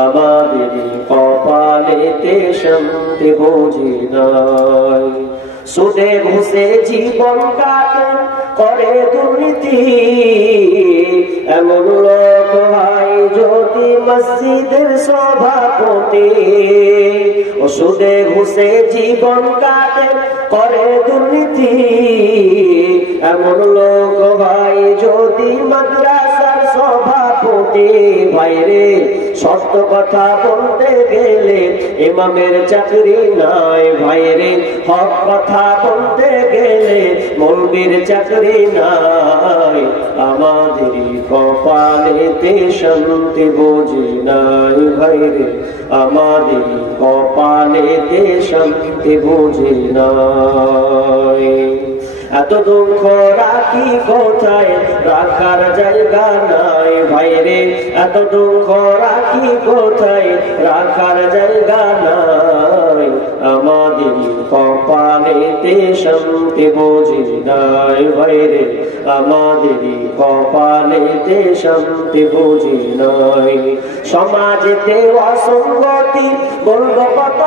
আমাদেরই কপালেতে শান্তি বুঝি নাই। সুদে ঘুষে জীবন কাটে করে দুর্নীতি, এমন লোক হয় যদি মসজিদের সভাপতি। ও সুদে ঘুষে জীবন কাটে করে দুর্নীতি, এমন লোক হয় যদি মাদ্রাসার সভাপতি। ভাইরে সত্য কথা বলতে গেলে ইমামের চাকরি নাই, ভাইরে হক কথা বলতে গেলে মৌলবীর চাকরি নাই। আমাদেরই কপালেতে শান্তি বুঝি নাই, ভাইরে আমাদেরই কপালেতে শান্তি বুঝি নাই। এত দুঃখ রাখি কোথায়, রাখার জায়গা নাই, ভাইরে এত দুঃখ রাখি কোথায়, রাখার জায়গা নাই। আমাদের কপালেতে শান্তি বুঝি নাই, ভাইরে আমাদের কপালেতে শান্তি বুঝি নাই। সমাজেতে অসঙ্গতি বলবো কত,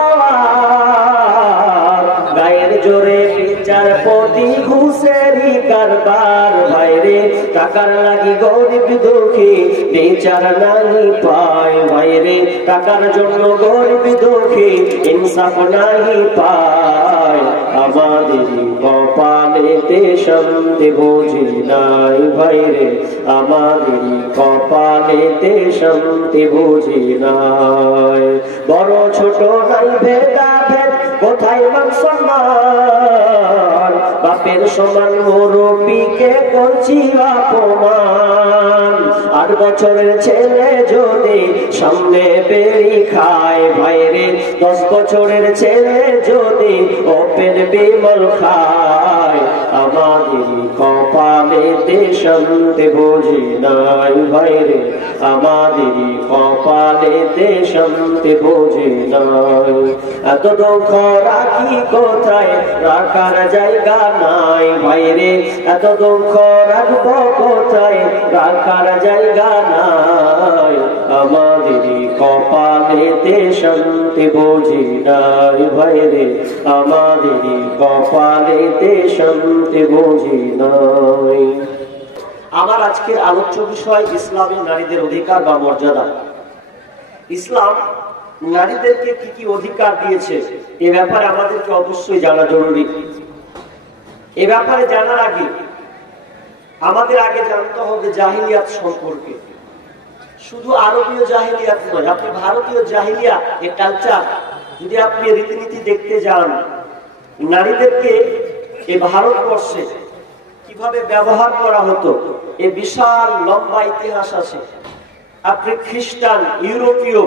গায়ের জোরে বিচারপতি ঘুষেরই কারবার। ভাইরে টাকার লাগি গরিব দুঃখী বিচার নাহি পায়, ভাইরে টাকার জন্য গরিব দুঃখী ইনসাফ নাহি পায়। আমাদের কপালেতে শান্তি বুঝি নাই, ভাইরে আমাদের কপালেতে শান্তি বুঝি নাই। বড় ছোট নাই ভেদাভেদ, কোথায় মান সম্মান, বাপের সমান মুরব্বিকে করছি অপমান। 8 বছরের ছেলে যদি সামনে বেরি খায়, ভাইরে 10 বছরের ছেলে যদি ওপেন বিমল খায়। আমাদের কপালেতে শান্তি বুঝি নাই, ভাইরে আমাদের কপালেতে শান্তি বুঝি নাই। এত দুঃখ রাখি কোথায়, রাখার জায়গা নাই, ভাইরে এত দুঃখ রাখবো কোথায়, রাখার জায়গা নাই। আমাদের কপালেতে শান্তি বুঝি নাই, ভাইরে আমাদের কপালেতে শান্তি বুঝি নাই। আমার আজকের আলোচ্য বিষয় ইসলামে নারীদের অধিকার বা মর্যাদা। ইসলাম নারীদেরকে কি কি অধিকার দিয়েছে এ ব্যাপারে আমাদেরকে অবশ্যই জানা জরুরি। এ ব্যাপারে জানার আগে আমাদের আগে জানতে হবে জাহিলিয়াত সম্পর্কে। শুধু আরবীয় জাহিলিয়াত নয়, আপনি ভারতীয় জাহিলিয়াত এ কালচার যদি আপনি রীতিনীতি দেখতে যান, নারীদেরকে এই ভারতবর্ষে কিভাবে ব্যবহার করা হতো এ বিশাল লম্বা ইতিহাস আছে। আপনি খ্রিস্টান, ইউরোপীয়,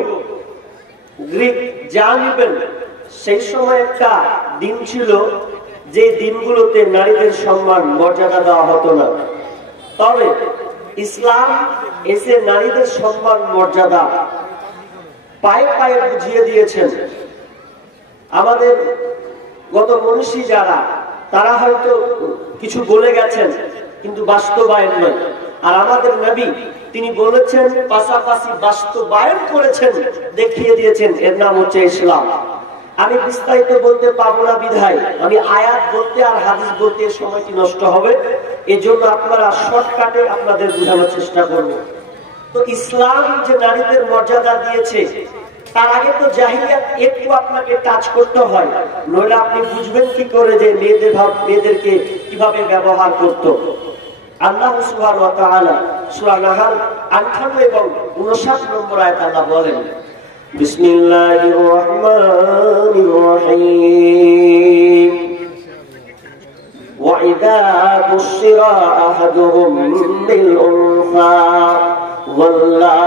গ্রিক যা নিবেন, সেই সময় একটা দিন ছিল যে দিনগুলোতে নারীদের সম্মান মর্যাদা দেওয়া হতো না। তবে ইসলাম এসে নারীদের সম্মান মর্যাদা পায়ে পায়ে বুঝিয়ে দিয়েছেন। আমাদের গত মনীষী যারা, তারা হয়তো কিছু বলে গেছেন কিন্তু বাস্তবায়ন নয়। আর আমাদের নবী তিনি বলেছেন, পাশাপাশি বাস্তবায়ন করেছেন, দেখিয়ে দিয়েছেন। এর নাম হচ্ছে ইসলাম। আমি বিস্তারিত বলতে পারবো না বিধায় আমি আয়াত বলতে আর হাদিস বলতে সময়টি নষ্ট হবে। এজন্য আপনারা শর্টকাটে আপনাদের বোঝানোর চেষ্টা করব। তো ইসলাম যে নারীদের মর্যাদা দিয়েছে, তার আগে তো জাহিলিয়াত একটু আপনাকে টাচ করতে হয়, নইলে আপনি বুঝবেন কি করে যে মেয়েদেরকে কিভাবে ব্যবহার করত। আল্লাহ সুবহানাহু ওয়া তাআলা সূরা নাহল 58 এবং 59 নম্বর আয়াতে আল্লাহ বলেন, বিসমিল্লাহির রহমানির রহিম, ওয়া ইযা বুশিরা আহাদুহুম বিল উনসা ওয়াল্লা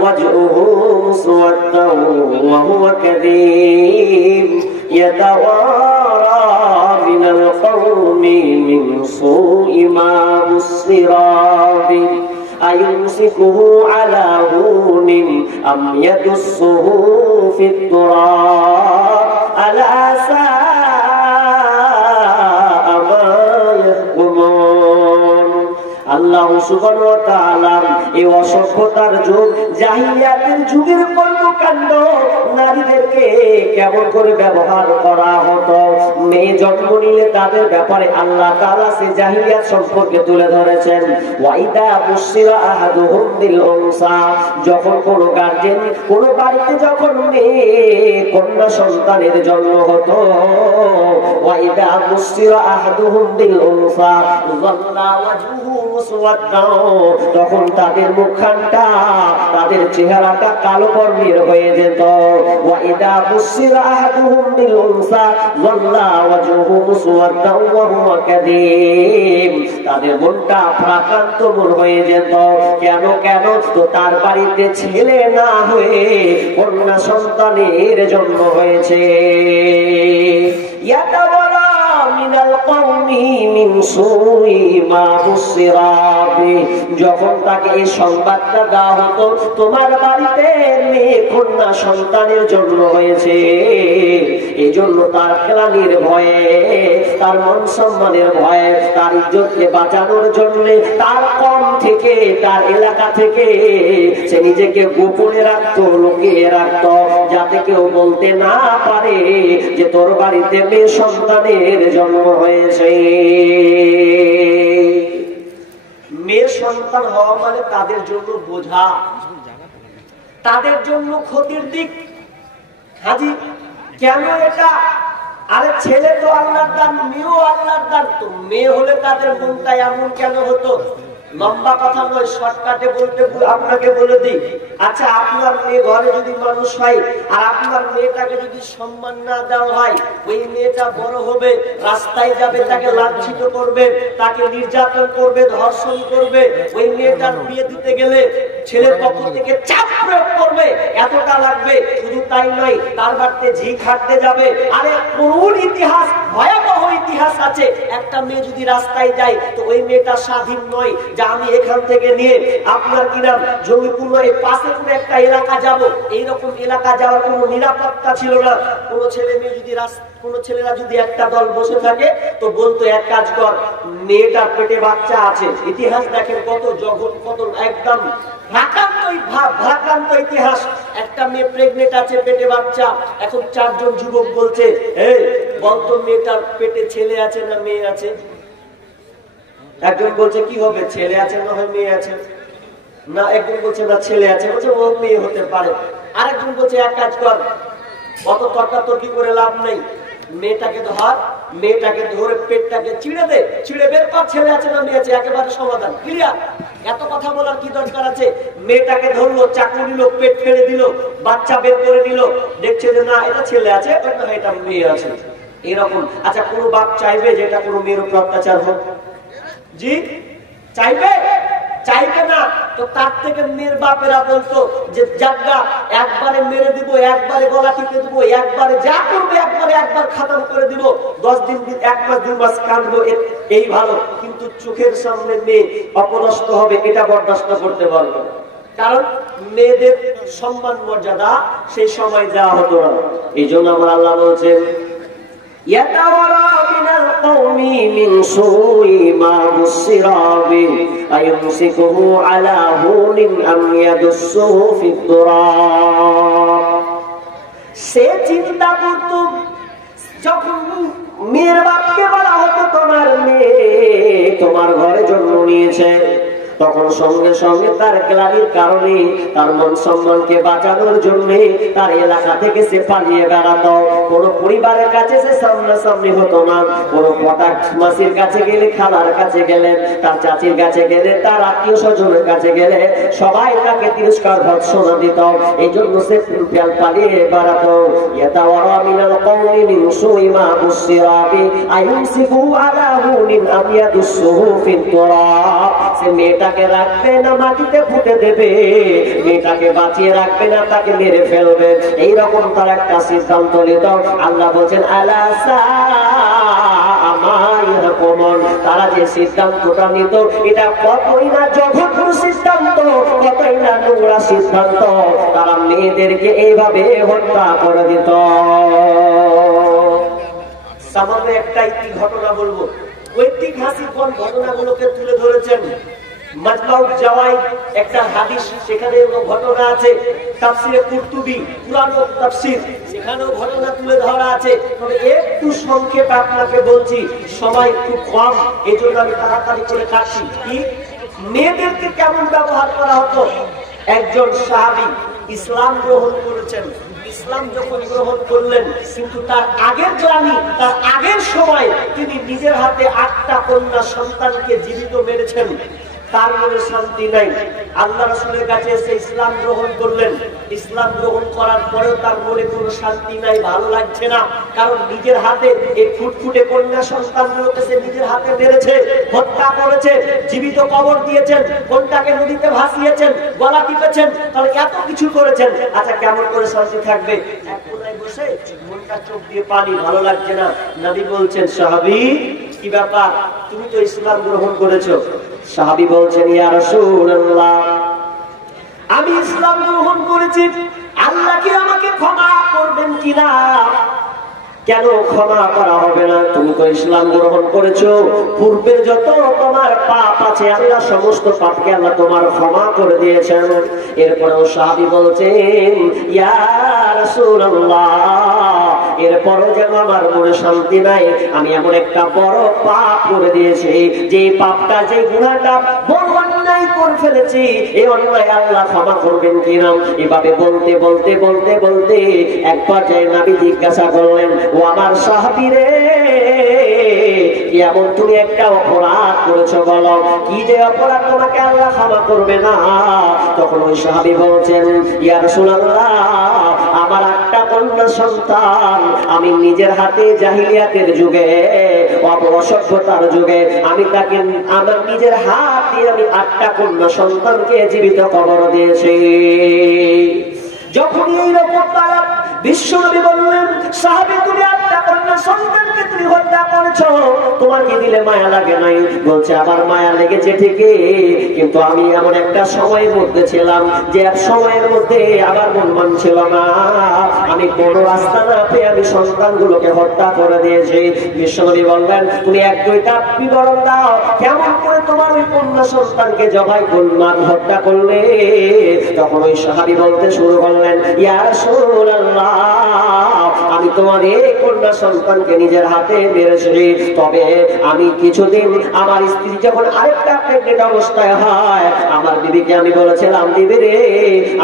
ওয়াজহুহু মুসওয়াদ্দান ওয়া হুয়া কাযীব ইয়াতাওয়ারা মিনাল কওমি মিন সুই মা বুশিরা বিহি আয়ুমসিকুহু আলা হুনিন আম ইয়াদুসসুহু ফিত তুরাব আলা সাআ মা ইয়াহকুমুন। আল্লাহ সুবহানাহু ওয়া তাআলা এই অসভ্যতার যুগ, জাহিলিয়াতের যুগের কর্মকাণ্ড মেয়েদেরকে কেমন করে ব্যবহার করা হতো। মেয়ে জন্ম নিলে তাদের ব্যাপারে আল্লাহ তাআলা সে জাহিলিয়াত সম্পর্কে তুলে ধরেছেন। ওয়াইদা বুশিরা আহাদুহুম বিল উনসা, যখন কোনো গার্জেন কোনো বাড়িতে যখন মেয়ে কন্যা সন্তানের জন্ম হতো, ওয়াইদা বুশিরা আহাদুহুম বিল উনসা যাল্লা ওয়াজহুহু মুসওয়াদ্দা, তখন তাদের মুখখানটা তাদের চেহারাটা কালো বর্ণের হয়ে যেত। ওয়াইদা বুশিরা আহাদুহুম বিল উনসা যাল্লা ওয়াজহুহু মুসওয়াদ্দা ওয়া হুয়া কাযীম, তাদের মনটা প্রাকান্ত মন হয়ে যেত। কেন কেন? তো তার বাড়িতে ছেলে না হয়ে কন্যা সন্তানের জন্ম হয়েছে। ইয়াতাওয়ারা মিনাল কওমি মিন সুই মা বুশিরা বি, যখন তাকে এই সংবাদটা দেওয়া হতো তোমার বাড়িতে মেয়ে কন্যা সন্তানের জন্ম হয়েছে, এই জন্য তার খেলানির ভয়ে, তার মান সম্মানের ভয়ে, তার ইজ্জতকে বাঁচানোর জন্য তার কম থেকে, তার এলাকা থেকে সে নিজেকে গোপনে রাখতো, লুকিয়ে রাখতো, যাতে কেউ বলতে না পারে যে তোর বাড়িতে মেয়ে সন্তানের জন্ম হয়েছে। মেয়ে সন্তান হওয়া মানে তাদের জন্য বোঝা, তাদের জন্য ক্ষতির দিক। হাজি কেন এটা? আরে ছেলে তো আল্লাহর দান, মেয়েও আল্লাহর দান, তো মেয়ে হলে তাদের মনটা এমন কেন হতো? লম্বা কথা নয়, শর্টকাটে বলতে আপনাকে বলে দিই। আচ্ছা, আপনার মেয়ে ঘরে যদি মানুষ হয় আর আপনার মেয়েটাকে যদি সম্মান না দেওয়া হয়, ওই মেয়েটা বড় হবে, রাস্তায় যাবে, তাকে লাঞ্ছিত করবে, তাকে নির্যাতন করবে, ধর্ষণ করবে। ওই মেয়েটার বিয়ে দিতে গেলে ছেলের পক্ষ থেকে চাপ প্রয়োগ করবে, এতটা লাগবে। শুধু তাই নয়, তার বাড়িতে ঝি খাটতে যাবে। আরে কোন ইতিহাস, ভয়াবহ ইতিহাস আছে। একটা মেয়ে যদি রাস্তায় যায় তো ওই মেয়েটা স্বাধীন নয় যে আমি এখান থেকে নিয়ে আপনার কি নাম জমিপুর এই পাশে কোনো একটা এলাকা যাব। এইরকম এলাকা যাওয়ার কোনো নিরাপত্তা ছিল না। কোনো ছেলে মেয়ে যদি কোনো ছেলেরা যদি একটা দল বসে থাকে তো বলতো এক কাজ কর, মেয়েটার পেটে বাচ্চা আছে। ইতিহাস দেখেন কত জঘন্য, কত একদম ভ্রাক্রান্ত ইতিহাস। একটা মেয়ে প্রেগনেন্ট আছে, পেটে বাচ্চা। এখন 4 জন যুবক বলছে, এই বলতো মেয়েটার পেটে ছেলে আছে না মেয়ে আছে? একজন বলছে কি হবে, ছেলে আছে না হয় মেয়ে আছে? না, একজন বলছে না ছেলে আছে, বলছে ও মেয়ে হতে পারে। আরেকজন বলছে এক কাজ কর, অত তর্কাতর্কি করে লাভ নেই, মেয়েটাকে ধর, মেয়েটাকে ধরে পেটটাকে চিড়ে দে, চিড়ে বের কর ছেলে আছে না মেয়ে আছে, একেবারে সমাধান, ক্লিয়ার। এত কথা বলার কি দরকার আছে? মেয়েটাকে ধরলো, চাকু নিল, পেট ফেলে দিল, বাচ্চা বের করে নিল, দেখছে যে না এটা ছেলে আছে, এটা মেয়ে আছে, এরকম। আচ্ছা, কোনো বাপ চাইবে যে এটা কোনো মেয়ের উপর অত্যাচার হোক? জি চাইবে? চাইবে না। তো তার থেকে মেয়ের বাপেরা বলতো যে জাগা একবারে মেরে দিব, একবারে গলা টিপে দিব, একবারে যা করবে একবার খতম করে দিব, 10 দিন 1 মাস 2 মাস কাঁদবো, এই ভালো। কিন্তু চোখের সামনে মেয়ে অপদস্থ হবে, এটা বরদাস্ত করতে পারবে না। কারণ মেয়েদের সম্মান মর্যাদা সেই সময় দেওয়া হতো না। এই জন্য আমার আল্লাহ বলছেন, يتورى من القوم من سوء ما بصر به أيمسكه على هون أم يدسه في التراب। সে চিন্তা করত, যখন মেয়ের বাপকে বলা হতো তোমার মেয়ে তোমার ঘরে জন্ম নিয়েছে, তখন সঙ্গে সঙ্গে তার গ্লানির কারণে, তার মান সম্মানকে বাঁচানোর জন্য তার এলাকা থেকে সে পালিয়ে বেড়াতো। কোন পরিবারের কাছে সে সামনাসামনি হতো না। কোন পটাক মাসির কাছে গেলে, খালার কাছে গেলে, তার চাচির কাছে গেলে, তার আত্মীয় স্বজনের কাছে গেলে সবাই তাকে তিরস্কার ভৎসনা দিত। এই জন্য সে পালিয়ে বেড়াতো। ইয়াতাওয়ারা মিনাল কওমি মিন সুই মা বুশিরা বি আইয়ুমসিকু আলা হুনিন আম ইয়াদুসসুহু ফিত তুরাব। সে মেয়েটাকে রাখবে না মাটিতে পুঁতে দেবে, মেয়েটাকে বাঁচিয়ে রাখবে না তাকে মেরে ফেলবে, এইরকম তার একটা সিদ্ধান্ত নিত। আল্লাহ বলছেন আলা সাআ মা ইয়াহকুমুন, তারা যে সিদ্ধান্তটা নিত এটা কতই না জঘন্য সিদ্ধান্ত, কতই না নোংরা সিদ্ধান্ত। তারা মেয়েদেরকে এইভাবে হত্যা করে দিত। সামান্য একটা ঘটনা বলবো, ঐতিহাসিক ঘটনাগুলোকে তুলে ধরেছেন মাজমাউত জাওয়াইদ একটা হাদিস, সেখানে ঘটনা আছে। তাফসিরে কুরতুবী, কুরআন ও তাফসির, সেখানেও ঘটনা তুলে ধরা আছে। তবে একটু সংক্ষেপে আপনাকে বলছি, সময় খুব কম, এজন্য আমি তাড়াতাড়ি করে কাটছি। কি মেয়েদেরকে কেমন ব্যবহার করা হতো? একজন সাহাবী ইসলাম গ্রহণ করেছেন। ইসলাম যখন গ্রহণ করলেন, কিন্তু তার আগের জানি, তার আগের সময় তিনি নিজের হাতে 8টা কন্যা সন্তানকে জীবিত মেরেছেন। তার মনে শান্তি নাই। আল্লাহ রাসূলের কাছে এসে ইসলাম গ্রহণ করলেন। ইসলাম গ্রহণ করার পরেও তার মনে কোনো শান্তি নাই, ভালো লাগছে না। কারণ নিজের হাতে এই ফুটফুটে কন্যা সন্তানগুলোকে সে নিজের হাতে মেরেছে, হত্যা করেছে, জীবিত কবর দিয়েছেন, কোনটাকে নদীতে ভাসিয়েছেন, গলা টিপেছেন, তাহলে এত কিছু করেছেন। আচ্ছা, কেমন করে শান্তি থাকবে? এক কোনায় বসে মনটা চোখ দিয়ে পানি, ভালো লাগছে না। নবী বলছেন, সাহাবী কি ব্যাপার, তুমি তো ইসলাম গ্রহণ করেছো। সাহাবী বলছেন, ইয়া রাসূলুল্লাহ, আমি ইসলাম গ্রহণ করেছি, আল্লাহ কি আমাকে ক্ষমা করবেন কিনা? কেন ক্ষমা করা হবে না? তুমি তো ইসলাম গ্রহণ করেছো, পূর্বের যত তোমার পাপ আছে আল্লাহ সমস্ত পাপকে আল্লাহ তোমার ক্ষমা করে দিয়েছেন। এরপরেও সাহাবী বলছেন, ইয়া রাসূলুল্লাহ, এরপরও যেন আমার মনে শান্তি নাই। আমি এমন একটা বড় পাপ করে দিয়েছি, যে পাপটা, যে গুনাহটা বড় অন্যায় করে ফেলেছি, এই অন্যায় আল্লাহ ক্ষমা করবেন কিনা? এভাবে বলতে বলতে বলতে বলতে এক পর্যায়ে নবী জিজ্ঞাসা করলেন, ও আমার সাহাবী রে, এমন তুমি একটা অপরাধ করেছো, বলো কি যে অপরাধ তোমাকে আল্লাহ ক্ষমা করবে না? তখন ওই সাহাবী বলছেন, ইয়া রাসূলুল্লাহ, আমার 8টা কন্যা সন্তান, আমি নিজের হাতে জাহিলিয়াতের যুগে, অসভ্যতার যুগে আমি তাকে আমার নিজের হাত দিয়ে আমি 8টা কন্যা সন্তানকে জীবিত কবর দিয়েছি। যখন এইরকম তারা বিশ্বনবী বললেন, সাহাবী তুমি 8টা কন্যা সন্তানকে তুমি হত্যা করেছো, তোমার কি দিলে মায়া লাগে নাই? বলছে, আবার মায়া লেগেছে ঠিকই, কিন্তু আমি এমন একটা সময়ের মধ্যে ছিলাম যে এক সময়ের মধ্যে আবার মন মানছিল না। আমি কোনো রাস্তা না পেয়ে আমি সন্তানগুলোকে হত্যা করে দিয়েছি। বিশ্বনবী বললেন, তুমি 1-2টা বিবরণ দাও, কেমন করে তোমার ওই কন্যা সন্তানকে জবাই করলাম, হত্যা করলে? তখন ওই সাহাবী বলতে শুরু করলেন, ইয়া রাসূলুল্লাহ, আমি তোমার এই কন্যা সন্তানকে নিজের হাতে মেরেছি। তবে আমি কিছুদিন আমার স্ত্রী যখন আরেকটা প্রেগনেন্ট অবস্থায় হয়, আমার বিবিকে আমি বলেছিলাম, বিবি রে,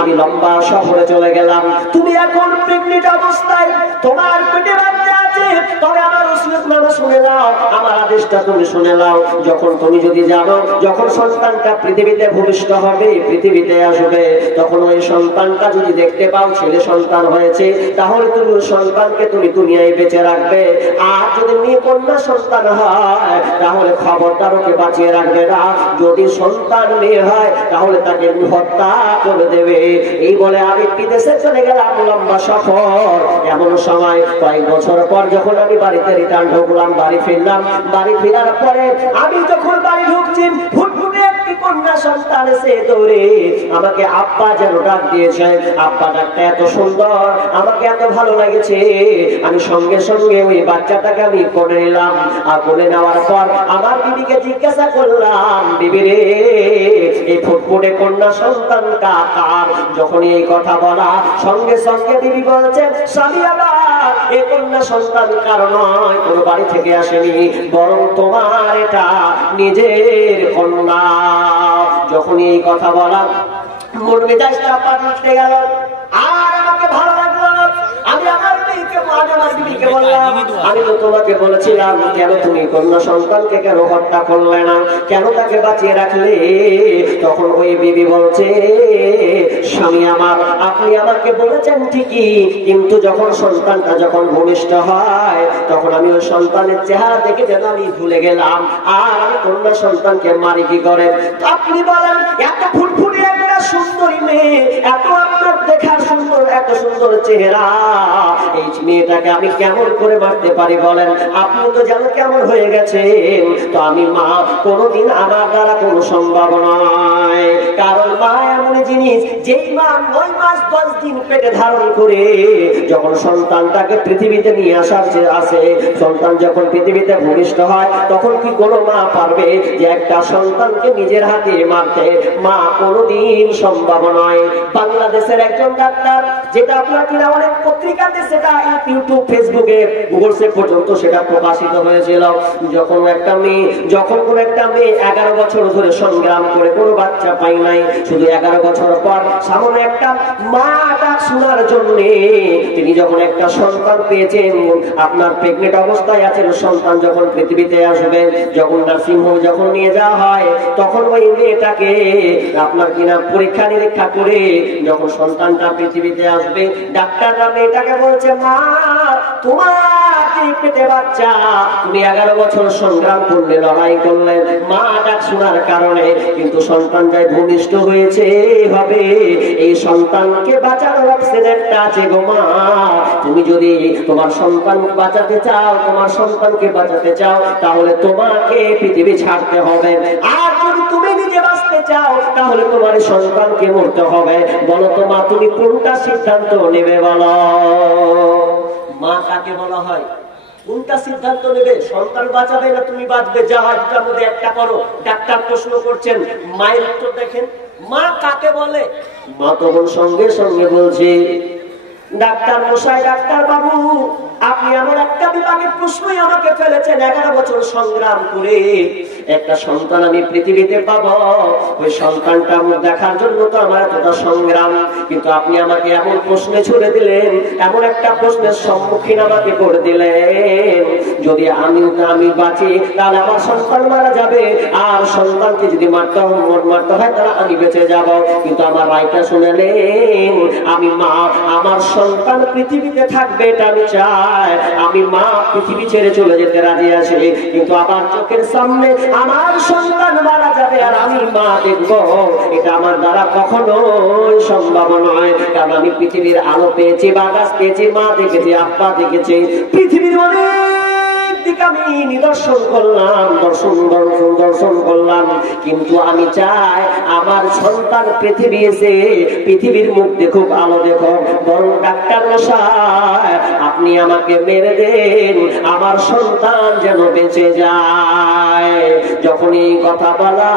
আমি লম্বা সফরে চলে গেলাম, তুমি এখন প্রেগনেন্ট অবস্থায়, তোমার পেটে বাচ্চা আছে, তবে আমার ওসিয়ত নামা শুনে নাও, আমার আদেশটা তুমি শুনে নাও। যখন তুমি যদি জানো যখন সন্তানটা পৃথিবীতে ভূমিষ্ঠ হবে, পৃথিবীতে আসবে, তখন ওই সন্তানটা যদি দেখতে পাও ছেলে সন্তান হয়েছে, তাহলে তুমি ওই সন্তানকে তুমি দুনিয়ায় বেঁচে রাখবে। আর যদি মেয়ে কন্যা সন্তান হয়, তাহলে খবরদার ওকে বাঁচিয়ে রাখবে না। যদি সন্তান মেয়ে হয়, তাহলে তাকে হত্যা করে দেবে। এই বলে আমি বিদেশে চলে গেলাম, লম্বা সফর। এমন সময় কয়েক বছর পর যখন আমি বাড়িতে রিটার্ন ঢুকলাম, বাড়ি ফিরলাম, বাড়ি ফেরার পরে আমি যখন বাড়ি ঢুকছি, ফুটফুটে একটি কন্যা সন্তান এসে দৌড়ে আমাকে আব্বা যেন ডাক দিয়েছে। আব্বা ডাকটা এত সুন্দর, আমাকে এত ভালো লেগেছে, আমি সঙ্গে সঙ্গে ওই বাচ্চাটাকে আমি কোলে নিলাম। আর কোলে নেওয়ার পর আমার বিবিকে জিজ্ঞাসা করলাম, বিবি রে, এই ফুটফুটে কন্যা সন্তান কার? যখন এই কথা বলা, সঙ্গে সঙ্গে বিবি বলছে, স্বামী আমার এই কন্যা সন্তান কার নয়, কোনো বাড়ি থেকে আসেনি, বরং তোমার এটা নিজের কন্যা। যখন এই কথা বলা, মোর মেজাজটা পাল্টে গেল, আর আমাকে ভালো লাগলো না। আমি আমার বিবিকে বললাম, আমি তো তোমাকে বলেছিলাম, কেন তুমি কন্যা সন্তানকে কেন হত্যা করলে না, কেন তাকে বাঁচিয়ে রাখলে? তখন ওই বিবি বলছে, স্বামী আমার, আপনি আমাকে বলেছেন ঠিকই, কিন্তু যখন সন্তানটা যখন ভূমিষ্ঠ হয়, তখন আমি ওই সন্তানের চেহারা দেখে যেন আমি ভুলে গেলাম, আর আমি কন্যা সন্তানকে মারি কি করে? আপনি বলেন, এত ফুটফুটে একটা সুন্দরী মেয়ে, এত আপনার দেখার সুন্দর, এত সুন্দর চেহারা, এই মেয়েটাকে আমি কেমন করে মারতে পারি বলেন? আপনি তো যেন কেমন হয়ে গেছেন, তো আমি মা কোনোদিন আমার দ্বারা কোনো সম্ভব নয়। কারণ মা এমন জিনিস, যেই মা 9 মাস 10 দিন পেটে ধারণ করে যখন সন্তানটাকে পৃথিবীতে নিয়ে আসার যে আসে, সন্তান যখন পৃথিবীতে ভূমিষ্ঠ হয়, তখন কি কোনো মা পারবে যে একটা সন্তানকে নিজের হাতে মারতে? মা কোনোদিন সম্ভব নয়। বাংলাদেশের একজন ডাক্তার, যেটা আপনার কিনা অনেক পত্রিকাতে, সেটা ইউটিউব, ফেসবুকে, গুগলসে পর্যন্ত সেটা প্রকাশিত হয়েছিল, যখন কোন একটা মেয়ে 11 বছর ধরে সংগ্রাম করে কোনো বাচ্চা পাই নাই, শুধু 11 বছর পর সামনে একটা মা ডাক শোনার জন্য তিনি যখন একটা সন্তান পেয়েছেন, আপনার প্রেগনেন্ট অবস্থায় আছেন, সন্তান যখন পৃথিবীতে আসবে, যখন নার্সিংহোম যখন নিয়ে যাওয়া হয়, তখন ওই মেয়েটাকে আপনার কিনা পরীক্ষা নিরীক্ষা করে যখন সন্তানটা পৃথিবীতে আসবে, ডাক্তাররা মেয়েটাকে বলছে, মা তোমার পেটে বাচ্চা, তুমি 11 বছর সংগ্রাম করলে, লড়াই করলে মা ডাক শোনার কারণে, কিন্তু সন্তান যাই ভূমিষ্ঠ হয়েছে হবে, এই সন্তানকে বাঁচানোর অপশন একটা আছে গো মা। তুমি যদি তোমার সন্তান বাঁচাতে চাও, তোমার সন্তানকে বাঁচাতে চাও, তাহলে তোমাকে পৃথিবী ছাড়তে হবে। আর যদি তুমি নিজে বাঁচতে চাও, তাহলে তোমার সন্তানকে মরতে হবে। বলো তো মা, তুমি কোনটা সিদ্ধান্ত নেবে বলো? মা কাকে বলা হয়? কোনটা সিদ্ধান্ত নেবে? সন্তান বাঁচাবে না তুমি বাঁচবে? যা হয় দুটার মধ্যে একটা করো। ডাক্তার প্রশ্ন করছেন, মায়ের উত্তর দেখেন, মা কাকে বলে? মা তখন সঙ্গে সঙ্গে বলছে, ডাক্তার মশাই, ডাক্তার বাবু, আপনি আমার একটা বিভাগের প্রশ্নই আমাকে ফেলেছেন। 11 বছর সংগ্রাম করে একটা সন্তান আমি পৃথিবীতে পাবো, ওই সন্তানটা দেখার জন্য তো আমার এতটা সংগ্রাম, কিন্তু আপনি আমাকে এমন প্রশ্নে ছুড়ে দিলেন, এমন একটা প্রশ্নের সম্মুখীন আমাকে করে দিলেন, যদি আমি বাঁচি তাহলে আমার সন্তান মারা যাবে, আর সন্তানকে যদি মারতে হয় তাহলে আমি বেঁচে যাব। কিন্তু আমার রায়টা শুনেলেন, আমি মা, আমার সন্তান পৃথিবীতে থাকবে এটা আমি চাই, আমি মা পৃথিবী ছেড়ে চলে যেতে রাজি আছি, কিন্তু আমার চোখের সামনে আমার সন্তান মারা যাবে আর আমি মা দেখবো, এটা আমার দ্বারা কখনোই সম্ভব নয়। কারণ আমি পৃথিবীর আলো পেয়েছি, বাতাস পেয়েছি, মা দেখেছি, আব্বা দেখেছি, পৃথিবীর অনেক দিক আমি নিদর্শন করলাম, দর্শন করলাম, কিন্তু আমি চাই আমার সন্তান পৃথিবী এসে পৃথিবীর মুখ দেখুক, আলো দেখুক। বরং ডাক্তার মশাই, আপনি আমাকে মেরে দেন, আমার সন্তান যেন বেঁচে যায়। যখন এই কথা বলা,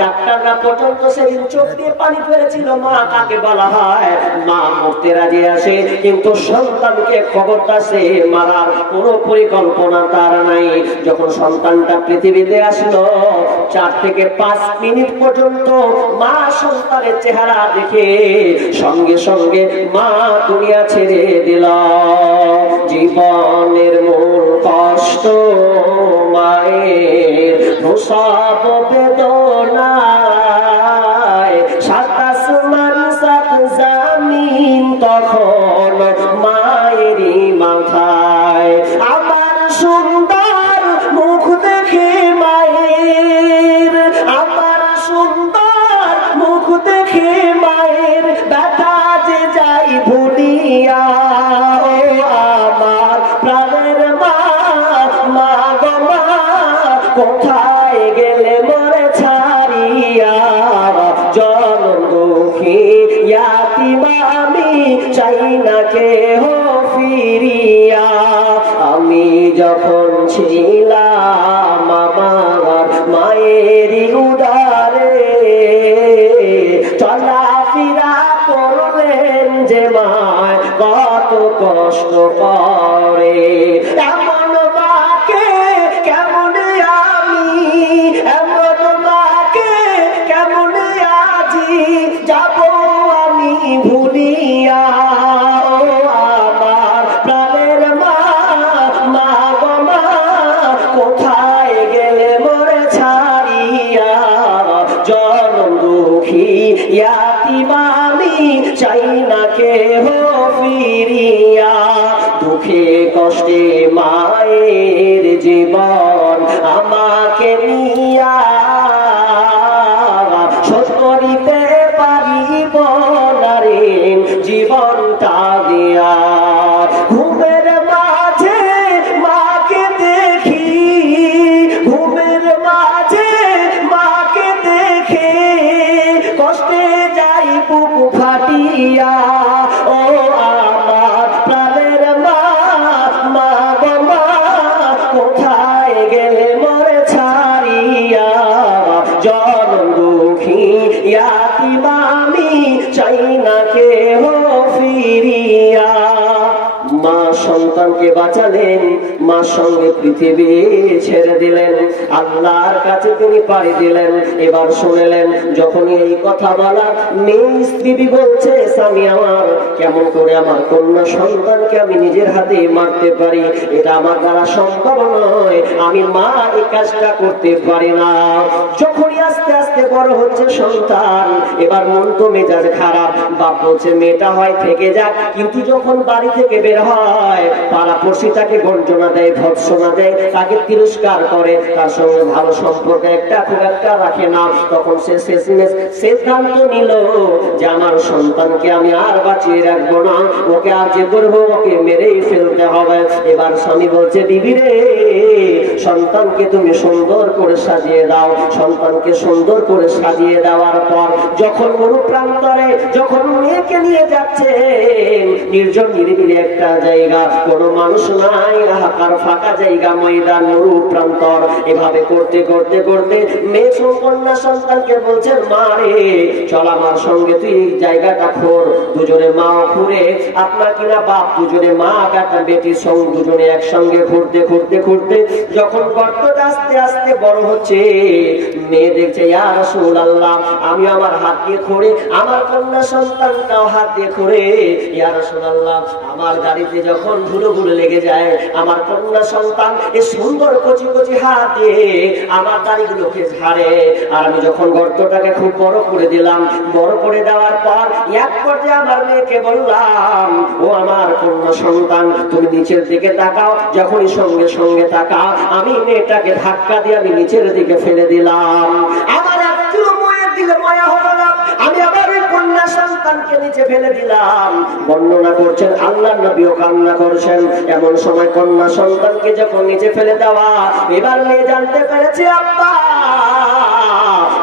ডাক্তাররা পর্যন্ত সেদিন চোখ দিয়ে পানি ফেলেছিল। মা কাকে বলা হয়? মা মরতে রাজি আসে, কিন্তু সন্তানকে খবরটা সে মারার কোন পরিকল্পনা তার নাই। যখন সন্তানটা পৃথিবীতে আসলো, 4 থেকে 5 মিনিট পর্যন্ত মা সন্তানের চেহারা দেখে সঙ্গে সঙ্গে মা দুনিয়া ছেড়ে দিল। জীবনের মূল কষ্ট মায়ের, প্রসব বেদনায়, 7 আসমান 7 জমিন তখন মায়েরই মাথায়। আমার সুন্দর মুখ দেখে মায়ের, আমার সুন্দর মুখ দেখে মায়ের ব্যথা যে যাই ভুলিয়া, আমার প্রাণের মা, মা গো মা, কোথায় গেলে মরে ছাড়িয়া, জনম দুঃখী ইয়াতিম আমি, চাই না কেহ ফিরিয়া। আমি যখন ছিলাম আমার মায়েরই উদারে, চলাফেরা করলেন যে মায় কত কষ্ট করে। এমন মাকে কেমন আমি, এমন মাকে কেমন আজি যাব আমি ভুলিয়া। আমার প্রাণের মা, মা গো মা, কোথায় গেলে মরে ছাড়িয়া, জনম দুঃখী ইয়াতিম আমি, চাই না কেহ ফিরিয়া। দুঃখে কষ্টে মায়ের জীবন আমাকে নিয়া, শোধ করিতে জীবনটা দিয়া। ঘুমের মাঝে মাকে দেখি, ঘুমের মাঝে মাকে দেখে কষ্টে যাই বুক ফাটিয়া। ও আমার প্রাণের মা, মা গো মা, কোথায় গেলে মোরে ছাড়িয়া। জনম দুঃখী ইয়াতীম আমি, চাই না কেহ ফিরিয়া। মা সন্তানকে বাঁচালেন, মার সঙ্গে পৃথিবী ছেড়ে দিলেন, আল্লাহর কাছে তিনি পাড়ি দিলেন। এবার শুনলেন যখন এই কথা বলা, মেয়ে স্ত্রী বলছে, স্বামী আমার, কেমন করে আমার কন্যা সন্তানকে আমি নিজের হাতে মারতে পারি? এটা আমার দ্বারা সম্ভব নয়, আমি মা এই কাজটা করতে পারি না। যখনই আস্তে আস্তে বড় হচ্ছে সন্তান, এবার মন তো মেজাজ খারাপ। বাপ বলছে মেয়েটা হয় থেকে যাক, কিন্তু যখন বাড়ি থেকে বের হয় পাড়াপড়শি তাকে গঞ্জনা দেয়, ভৎসনা দেয়, তাকে তিরস্কার করে, তার সঙ্গে ভালো সম্পর্ক খুব একটা রাখে না। তখন সে সিদ্ধান্ত নিল যে আমার সন্তানকে আমি আর বাঁচিয়ে রাখবো না, ওকে আর যে করবো ওকে মেরেই ফেলতে হবে। এবার স্বামী বলছে, বিবি রে, সন্তানকে তুমি সুন্দর করে সাজিয়ে দাও। সন্তানকে সুন্দর করে সাজিয়ে দেওয়ার পর যখন মরু প্রান্তরে যখন মেয়েকে নিয়ে যাচ্ছে, নির্জন নিরিবিলি একটা জায়গা, কোনো মানুষ নাই, হাহাকার ফাঁকা জায়গা, ময়দান, মরু প্রান্তর। এভাবে করতে করতে করতে মেয়ে কন্যা সন্তানকে বলছেন, মা রে, চল আমার সঙ্গে, তুই জায়গাটা খোর। দুজনে মা ঘুরে, আপনার কিনা বাপ দুজনে মা একটা বেটির সঙ্গে দুজনে একসঙ্গে ঘুরতে ঘুরতে ঘুরতে যখন গর্তটা আস্তে আস্তে বড় হচ্ছে, মেয়ে দেখছে, ইয়া রাসূলুল্লাহ, আমি আমার হাত দিয়ে খোঁড়ে, আমার কন্যা সন্তানটাও হাত দিয়ে খোঁড়ে। ইয়া রাসূলুল্লাহ, আমার গাড়িতে যখন ধুলো ধুলো লেগে যায়, আমার কন্যা সন্তান এই সুন্দর কচি কচি হাত দিয়ে আমার দাড়িগুলোকে ঝাড়ে। আর আমি যখন গর্তটাকে খুব বড় করে দিলাম, বড় করে দেওয়ার পর এক পর্যায়ে আমার মেয়েকে বললাম, ও আমার কন্যা সন্তান, তুমি নিচের দিকে তাকাও। যখনই সঙ্গে সঙ্গে তাকাও, আমি মেয়েটাকে ধাক্কা দিয়ে আমি নিচের দিকে ফেলে দিলাম। আমার একটু ময়ের দিলে মায়া হলো না, আমি আবার ওই কন্যা সন্তানকে নিচে ফেলে দিলাম। বর্ণনা করছেন আল্লাহর নবীও কান্না করছেন। এমন সময় কন্যা সন্তানকে যখন নিচে ফেলে দেওয়া, এবার মেয়ে জানতে পেরেছে, আব্বা,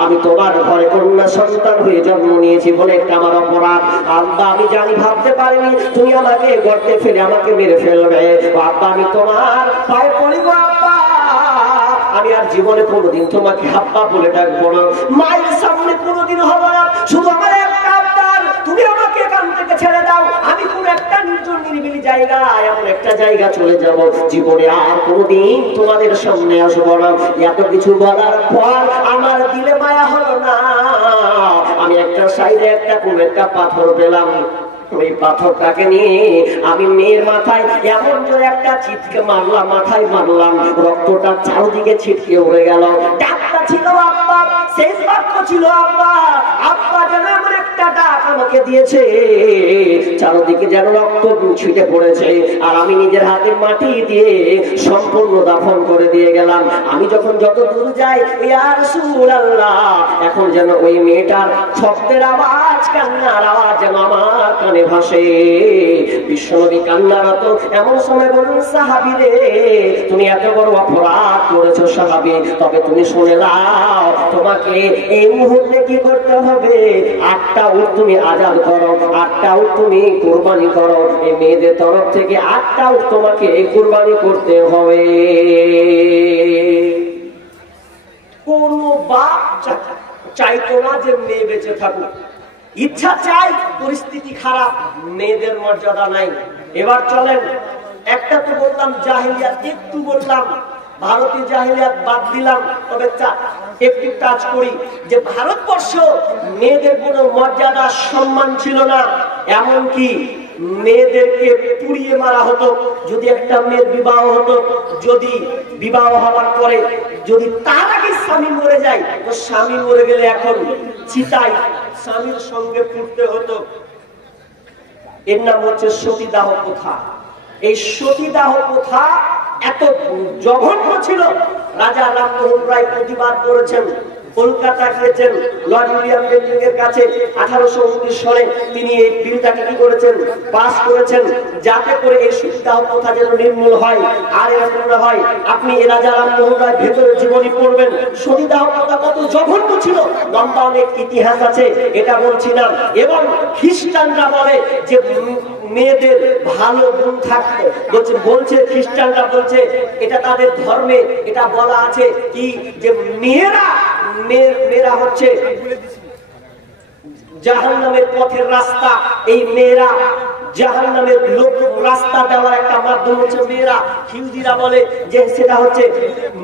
আমি তোমার ঘরে কন্যা সন্তান হয়ে জন্ম নিয়েছি বলে একটা আমার অপরাধ। আব্বা, আমি জানি, ভাবতে পারিনি তুমি আমাকে গর্তে ফেলে আমাকে মেরে ফেলবে। আব্বা, আমি তোমার পায়ে পড়ি গো আব্বা, আমি আর জীবনে কোনোদিন তোমাকে আব্বা বলে ডাকবো না, মায়ের সামনে কোনোদিন হবো না। শুধু আমার একটা আবদার, তুমি আমাকে এখান থেকে ছেড়ে দাও, আমি কোন একটা নির্জন নিরিবিলি জায়গা, এমন একটা জায়গা চলে যাব, জীবনে আর কোনোদিন তোমাদের সামনে আসবো না। এত কিছু বলার পর আমার দিলে মায়া হলো না। আমি একটা সাইডে একটা কোন একটা পাথর পেলাম, ওই পাথরটাকে নিয়ে আমি মেয়ের মাথায় এমন জোরে একটা ছিটকে মারলাম, মাথায় মারলাম, রক্তটা চারদিকে ছিটকে উড়ে গেল। ডাকটা ছিল আব্বা, সেই বাক্য ছিল আব্বা। আব্বা যেন এমন একটা ডাক আমাকে দিয়েছে, চারদিকে যেন রক্ত ছিটে পড়েছে, আর আমি নিজের হাতে মাটি দিয়ে সম্পূর্ণ দাফন করে দিয়ে গেলাম। আমি যখন যত দূর যাই, ইয়া রাসূলুল্লাহ, এখন যেন ওই মেয়েটার শব্দের আওয়াজ, কান্নার আওয়াজ যেন আমার কানে ভাসে। বিশ্বনবী কান্নারত। এমন সময় বলুন, সাহাবী রে, তুমি এত বড় অপরাধ করেছো সাহাবী, তবে তুমি শুনে নাও, তোমাকে এই মুহূর্তে কি করতে হবে? 8টা উট তুমি আজাদ করো, 8টা উট তুমি কুরবানি করো। এই মেয়েদের তরফ থেকে 8টা উট তোমাকে কুরবানি করতে হবে। কোন বাপ চাইতো না যে মেয়ে বেঁচে থাকুক, ইচ্ছা চাই, পরিস্থিতি খারাপ, মেয়েদের মর্যাদা নাই। এবার চলেন, একটা তো বললাম জাহিলিয়াত, একটু বললাম ভারতীয় জাহিলিয়াত বাদ দিলাম, তবে একটু টাচ করি যে ভারতবর্ষ মেয়েদের কোনো মর্যাদা সম্মান ছিল না। এমনকি মেয়েদেরকে পুড়িয়ে মারা হতো। যদি একটা মেয়ের বিবাহ হতো, যদি বিবাহ হওয়ার পরে যদি তার আগে স্বামী মরে যায়, তো স্বামী মরে গেলে এখন চিতায় স্বামীর সঙ্গে পুড়তে হতো। এর নাম হচ্ছে সতীদাহ প্রথা। এই সতীদাহ প্রথা এত জঘন্য ছিল, রাজা রামমোহন রায় প্রতিবাদ করেছেন। কলকাতা গিয়েছেন লর্ড উইলিয়াম বেন্টিং এর কাছে 1819 সালে তিনি এই বিলটাকে কি করেছেন, পাস করেছেন, যাতে করে এই সুবিধা প্রথা যেন নির্মূল হয়। আর এরকম না হয়, আপনি রাজা রামমোহন রায় ভেতরের জীবনী পড়বেন, সতীদাহ প্রথা কত জঘন্য ছিল, লম্বা অনেক ইতিহাস আছে, এটা বলছি না। এবং খ্রিস্টানরা বলে যে মেয়েদের ভালো গুণ থাকতে বলছে, খ্রিস্টানরা বলছে এটা তাদের ধর্মে এটা বলা আছে কি যে মেয়েরা হচ্ছে জাহান্নামের পথের রাস্তা, এই মেয়েরা জাহান্নামের লোক রাস্তা দেওয়ার একটা মাধ্যম হচ্ছে মেয়েরা। হিউদিরা বলে যে সেটা হচ্ছে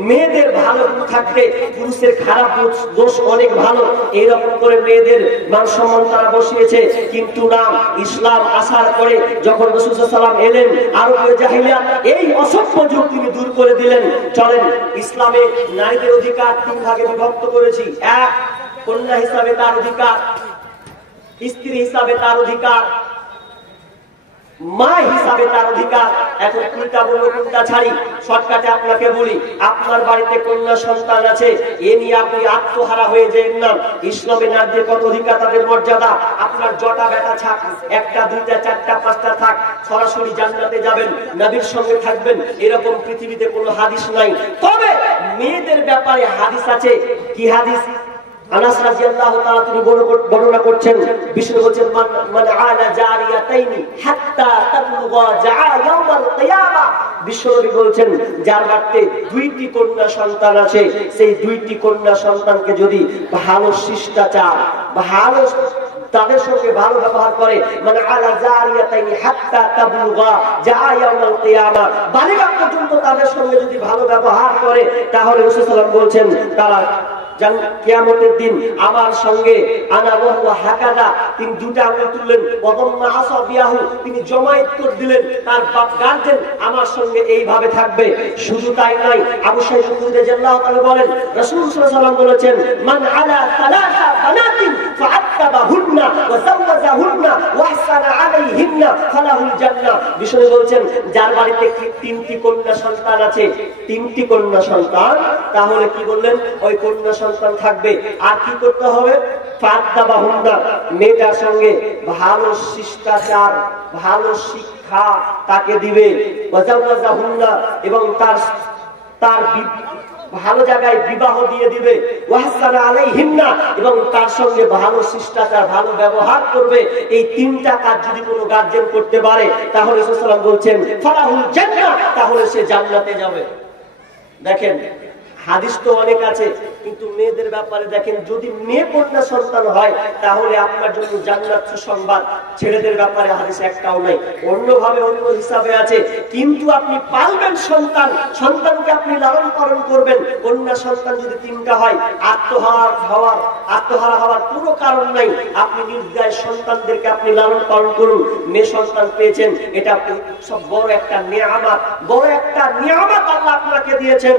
মেয়েদের ভালো থাকতে পুরুষের খারাপ দোষ অনেক ভালো, এইরকম করে মেয়েদের মান সম্মান তারা বসিয়েছে। কিন্তু না, ইসলাম আসার পরে যখন রাসূল সাল্লাল্লাহু আলাইহি ওয়াসাল্লাম এলেন, আরবে জাহিলিয়াত এই অসভ্য যুগ তিনি দূর করে দিলেন। চলেন, ইসলামে নারীদের অধিকার 3 ভাগে বিভক্ত করেছি। 1, কন্যা হিসাবে তার অধিকার, স্ত্রী হিসাবে তার অধিকার, মা হিসাবে তার অধিকার। এখন কোনটা বলবো কোনটা ছাড়ি, শর্টকাটে আপনাকে বলি। আপনার বাড়িতে কন্যা সন্তান আছে, এ নিয়ে আপনি আত্মহারা হয়ে যান না। ইসলামে নারীদের কত অধিকার, তাদের মর্যাদা। আপনার জটা বেটা থাক, 1টা 2টা 4টা 5টা থাক, সরাসরি জান্নাতে যাবেন, নবীর সঙ্গে থাকবেন, এরকম পৃথিবীতে কোনো হাদিস নাই। তবে মেয়েদের ব্যাপারে হাদিস আছে। কি হাদিস? আনাস রাদিয়াল্লাহু তাআলা তিনি বর্ণনা করছেন, বিষ্ণু বলেন মান আলা জারিয়াতাইনি হাত্তা তাবলুগা জাআ ইয়াউমাল কিয়ামা। বিশ্বনবী বলেন যার বাড়িতে 2টি কন্যা সন্তান আছে, সেই 2টি কন্যা সন্তানকে যদি ভালো শিষ্টাচার, ভালো তাদের সঙ্গে ভালো ব্যবহার করে, মানে আলা জারিয়াতাইনি হাত্তা তাবলুগা জাআ ইয়াউমাল কিয়ামা, বালিগা পর্যন্ত তাদের সঙ্গে যদি ভালো ব্যবহার করে, তাহলে রাসূল সাল্লাল্লাহু আলাইহি ওয়াসাল্লাম বলেন তারা কিয়ামতের দিন আমার সঙ্গে আনা ওয়া হাকাদা, তিনি 2টা আঙ্গুল তুললেন, ওয়াদাম্মা আসাবিয়াহু, তিনি জমায়েত করে দিলেন, তার বাপ গার্জেন আমার সঙ্গে এইভাবে থাকবে। শুধু তাই নয়, আবু সাঈদ খুদরী রাদিয়াল্লাহু তাআলা বলেন রাসূল সাল্লাল্লাহু আলাইহি ওয়াসাল্লাম বলেছেন মান আলা সালাসা বানাতিন ফাআত্তাবাহুন্না ওয়া যাওয়াজাহুন্না ওয়া আহসানা আলাইহিন্না ফালাহুল জান্নাহ। বিষ্ণু বলেন যার বাড়িতে 3টি কন্যা সন্তান আছে, 3টি কন্যা সন্তান, তাহলে কি বললেন, ওই কন্যা সন্তান থাকবে। আর কি করতে হবে? ফাআত্তাবাহুন্না, মেয়েটার সঙ্গে ভালো শিষ্টাচার, ভালো শিক্ষা তাকে দিবে। ওয়া যাওয়াজাহুন্না, এবং তার ভালো জায়গায় বিবাহ দিয়ে দিবে। ওয়াহসানা আলাইহিন্না, এবং তার সঙ্গে ভালো শিষ্টাচার, ভালো ব্যবহার করবে। এই 3টা কাজ যদি কোনো গার্জেন করতে পারে, তাহলে রাসূল সাল্লাল্লাহু আলাইহি ওয়াসাল্লাম বলছেন ফালাহুল জান্নাহ, তাহলে সে জান্নাতে যাবে। দেখেন, হাদিস তো অনেক আছে, কিন্তু মেয়েদের ব্যাপারে দেখেন, যদি মেয়ে কন্যা সন্তান হয় তাহলে আপনার জন্য জান্নাত সুসংবাদ। ছেলেদের ব্যাপারে হাদিস একটাও নাই, অন্যভাবে অন্য হিসাবে আছে। কিন্তু আপনি পালবেন সন্তান, সন্তানকে আপনি লালন পালন করবেন। কন্যা সন্তান যদি 3টা হয়, আত্মহারা হওয়ার কোনো কারণ নাই। আপনি নির্দয় সন্তানদেরকে আপনি লালন পালন করুন। মেয়ে সন্তান পেয়েছেন, এটা সব বড় একটা নিয়ামত, বড় একটা নিয়ামত আল্লাহ আপনাকে দিয়েছেন।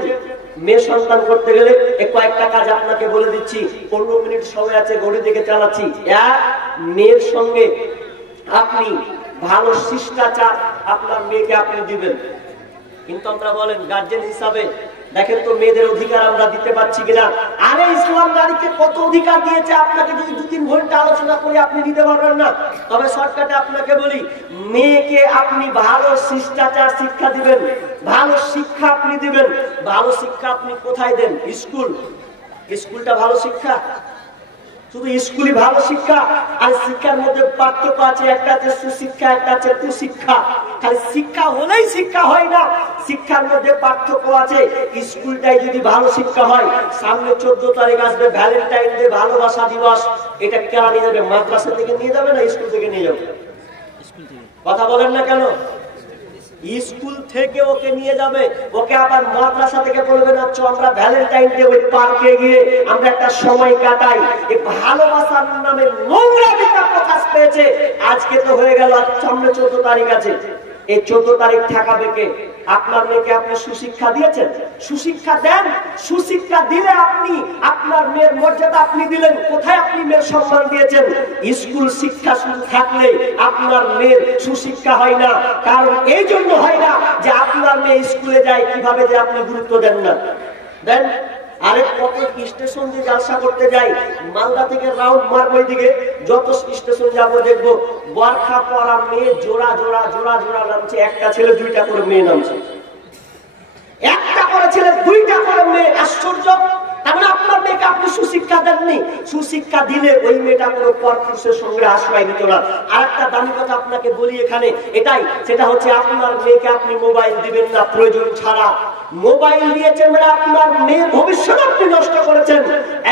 মেয়ে সন্তান করতে গেলে কয়েকটা কাজ আপনাকে বলে দিচ্ছি। 15 মিনিট সময় আছে, ঘড়ি দেখে চালাচ্ছি। 1, মেয়ের সঙ্গে আপনি ভালো শিষ্টাচার আপনার মেয়েকে আপনি দিবেন। কিন্তু আমরা বলেন গার্জেন হিসাবে, দেখেন তো মেয়েদের অধিকার আমরা দিতে পারছি কিনা। আরে ইসলাম নারীকে কত অধিকার দিয়েছে, আপনাকে যদি 2-3 ঘন্টা আলোচনা করে আপনি দিতে পারবেন না। তবে শর্টকাটে আপনাকে বলি, মেয়েকে আপনি ভালো শিষ্টাচার শিক্ষা দিবেন, ভালো শিক্ষা আপনি দিবেন। ভালো শিক্ষা আপনি কোথায় দেন? স্কুলটা ভালো শিক্ষা, শুধু স্কুলই ভালো শিক্ষা। আর শিক্ষার মধ্যে পার্থক্য আছে, একটা আছে সুশিক্ষা, একটা আছে কুশিক্ষা। খালি শিক্ষা হলেই শিক্ষা হয় না, শিক্ষার মধ্যে পার্থক্য আছে। স্কুলটাই যদি ভালো শিক্ষা হয়, সামনে 14 তারিখ আসবে ভ্যালেন্টাইন ডে, ভালোবাসা দিবস, এটা কেনা নিয়ে যাবে? মাদ্রাসা থেকে নিয়ে যাবে না স্কুল থেকে নিয়ে যাবে? কথা বলেন না কেন? স্কুল থেকে ওকে নিয়ে যাবে, ওকে আবার মাদ্রাসা থেকে বলবে না চ আমরা ভ্যালেন্টাইন ডে ওই পার্কে গিয়ে আমরা একটা সময় কাটাই। এই ভালোবাসার নামে নোংরামিটা প্রকাশ পেয়েছে। আজকে তো হয়ে গেল, সামনে 14 তারিখ আছে। এই 14 তারিখ ঠেকাবে কে? আপনার মেয়েকে আপনি সুশিক্ষা দিয়েছেন? সুশিক্ষা দেন। সুশিক্ষা দিলে আপনি আপনার মেয়ের মর্যাদা আপনি দিলেন। কোথায় আপনি মেয়ের সম্মান দিয়েছেন? স্কুল শিক্ষা শুরু থাকলে আপনার মেয়ের সুশিক্ষা হয় না। কারণ এই জন্য হয় না যে আপনার মেয়ে স্কুলে যায় কিভাবে যে আপনি গুরুত্ব দেন না। দেন আরে কত স্টেশন দিয়ে জালসা করতে যাই, মালদা থেকে রাউন্ড মারবো, দিকে যত স্টেশন যাবো দেখবো বরখা পরা মেয়ে জোড়া জোড়া জোড়া জোড়া নামছে, একটা ছেলে দুইটা করে মেয়ে নামছে, একটা করে ছেলে দুইটা করে মেয়ে। আশ্চর্য। আপনার মেয়েকে আপনি সুশিক্ষা দেননি, সুশিক্ষা দিলে ওই মেয়েটা কোনো পরপুরুষের সঙ্গে আশ্রয় দিত না। আর একটা দামি কথা আপনাকে বলি এখানে এটাই, সেটা হচ্ছে আপনার মেয়েকে আপনি মোবাইল দিবেন না প্রয়োজন ছাড়া। মোবাইল দিয়েছেন মানে আপনার মেয়ের ভবিষ্যৎ আপনি নষ্ট করেছেন।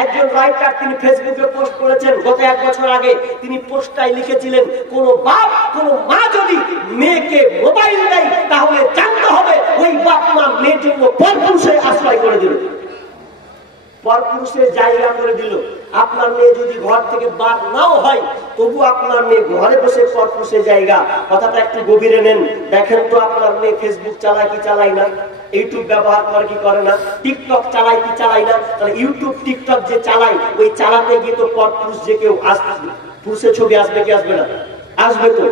একজন রাইটার তিনি ফেসবুকে পোস্ট করেছেন গত 1 বছর আগে, তিনি পোস্টটাই লিখেছিলেন, কোন বাপ কোন মা যদি মেয়েকে মোবাইল দেয় তাহলে জানতে হবে ওই বাপ মা মেয়ের জন্য পরপুরুষের আশ্রয় করে দিল, পরপুরুষের জায়গা করে দিল। আপনার মেয়ে যদি ঘর থেকে বার নাও হয় তবু আপনার মেয়ে ঘরে বসে পরপুরুষের জায়গা। কথাটা একটু গভীরে নেন, দেখেন তো আপনার মেয়ে ফেসবুক চালায় কি চালায় না, ইউটিউব ব্যবহার করে কি করে না, টিকটক চালায় কি চালায় না। তাহলে ইউটিউব টিকটক যে চালায় ওই চালাতে গিয়ে তো পরপুরুষ যে কেউ আসবে, পুরুষের ছবি আসবে কি আসবে না, আসবে তো।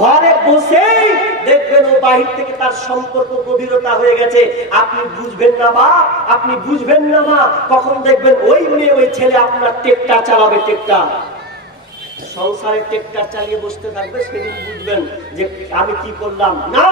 ঘরে বসেই দেখবেন ও বাহির থেকে তার সম্পর্ক গভীরতা হয়ে গেছে, আপনি বুঝবেন না বা আপনি বুঝবেন না মা। কখন দেখবেন ওই মেয়ে ওই ছেলে আপনার টেক্টার চালাবে, টেক্টার সংসারে টেক্টার চালিয়ে বসতে থাকবে, সেদিন বুঝবেন যে আমি কি করলাম। না,